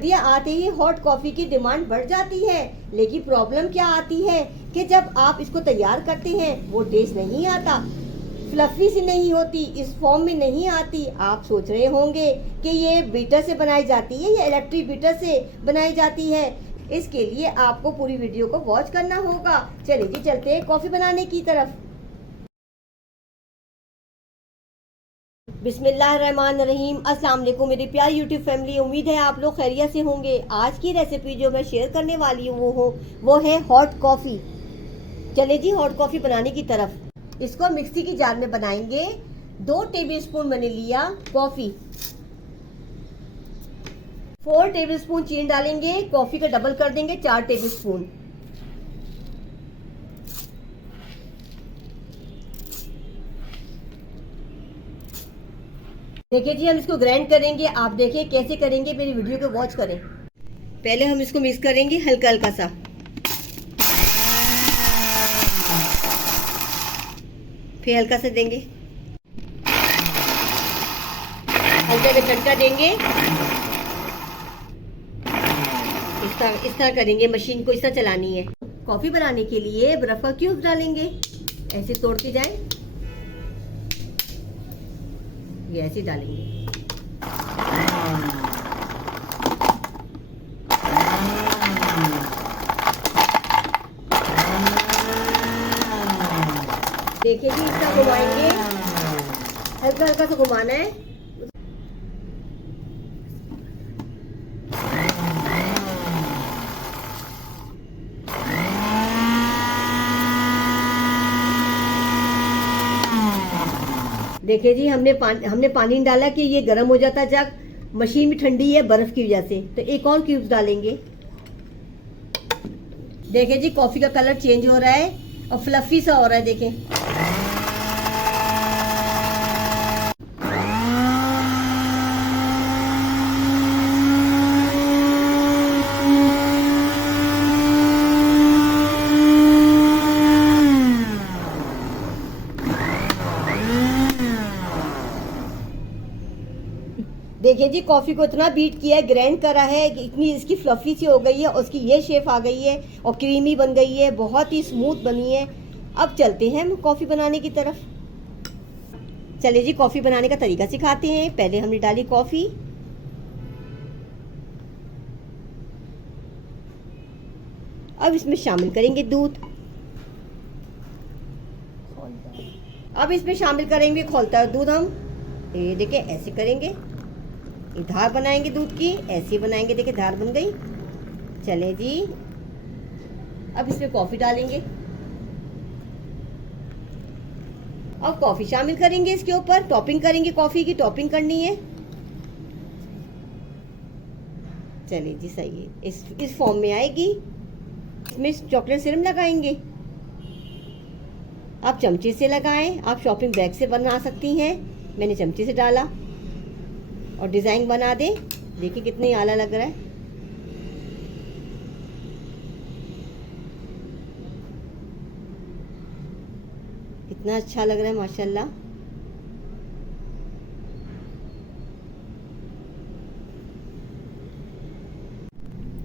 सर्दियां आते ही hot coffee की डिमांड बढ़ जाती है, लेकिन प्रॉब्लम क्या आती है कि जब आप इसको तैयार करते हैं वो टेस्ट नहीं आता, फ्लफी सी नहीं होती, इस फॉर्म में नहीं आती। आप सोच रहे होंगे कि ये बीटर से बनाई जाती है या इलेक्ट्रिक बीटर से बनाई जाती है। इसके लिए आपको पूरी वीडियो को वॉच करना होगा। चलिए जी चलते हैं कॉफ़ी बनाने की तरफ। बिस्मिल्लाहिर्रहमानिर्रहीम। अस्सलाम वालेकुम मेरी प्यारी यूट्यूब फैमिली, उम्मीद है आप लोग खैरियत से होंगे। आज की रेसिपी जो मैं शेयर करने वाली हूँ वो है हॉट कॉफ़ी। चले जी हॉट कॉफ़ी बनाने की तरफ। इसको मिक्सी की जार में बनाएंगे। 2 टेबलस्पून मैंने लिया कॉफ़ी, 4 टेबलस्पून चीनी डालेंगे, कॉफ़ी का डबल कर देंगे 4 टेबलस्पून। देखिए जी हम इसको ग्राइंड करेंगे। आप देखिए कैसे करेंगे, मेरी वीडियो को वॉच करें। पहले हम इसको मिक्स करेंगे हल्का हल्का सा, फिर हल्का सा देंगे, हल्का का झटका देंगे। इस तरह करेंगे, मशीन को इस तरह चलानी है। कॉफी बनाने के लिए बर्फ का क्यूब डालेंगे, ऐसे तोड़ते जाएं, ये ऐसे डालेंगे। देखिए जी इतना घुमाएंगे, हल्का हल्का सा घुमाना है। देखिए जी हमने पानी डाला कि ये गर्म हो जाता जग। मशीन भी ठंडी है बर्फ की वजह से, तो एक और क्यूब्स डालेंगे। देखिए जी कॉफी का कलर चेंज हो रहा है और फ्लफी सा हो रहा है। देखें देखिए जी कॉफ़ी को इतना बीट किया है, ग्राइंड करा है कि इतनी इसकी फ्लफी सी हो गई है, उसकी ये शेप आ गई है और क्रीमी बन गई है, बहुत ही स्मूथ बनी है। अब चलते हैं हम कॉफ़ी बनाने की तरफ। चलिए जी कॉफ़ी बनाने का तरीका सिखाते हैं। पहले हमने डाली कॉफ़ी, अब इसमें शामिल करेंगे दूध, अब इसमें शामिल करेंगे खौलता दूध। हम ये देखिए ऐसे करेंगे, धार बनाएंगे दूध की, ऐसे बनाएंगे। देखिए धार बन गई। चले जी अब इसमें कॉफी डालेंगे, अब कॉफी शामिल करेंगे, इसके ऊपर टॉपिंग करेंगे, कॉफी की टॉपिंग करनी है। चलिए जी सही है, इस फॉर्म में आएगी। इसमें चॉकलेट सिरप लगाएंगे। आप चमचे से लगाएं, आप शॉपिंग बैग से बना सकती हैं। मैंने चमचे से डाला और डिज़ाइन बना दे। देखिए कितनी आला लग रहा है। कितना अच्छा लग रहा है माशाल्लाह।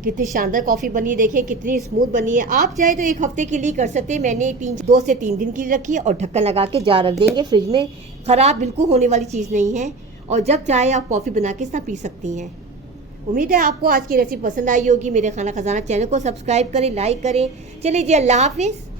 कितनी शानदार कॉफ़ी बनी है, देखिए कितनी स्मूथ बनी है। आप चाहे तो 1 हफ्ते के लिए कर सकते हैं। मैंने 2 से 3 दिन की रखी है और ढक्कन लगा के जार रख देंगे फ्रिज में। ख़राब बिल्कुल होने वाली चीज़ नहीं है और जब चाहे आप कॉफ़ी बना के इसका पी सकती हैं। उम्मीद है आपको आज की रेसिपी पसंद आई होगी। मेरे खाना खजाना चैनल को सब्सक्राइब करें, लाइक करें। चलिए जी अल्लाह हाफिज़।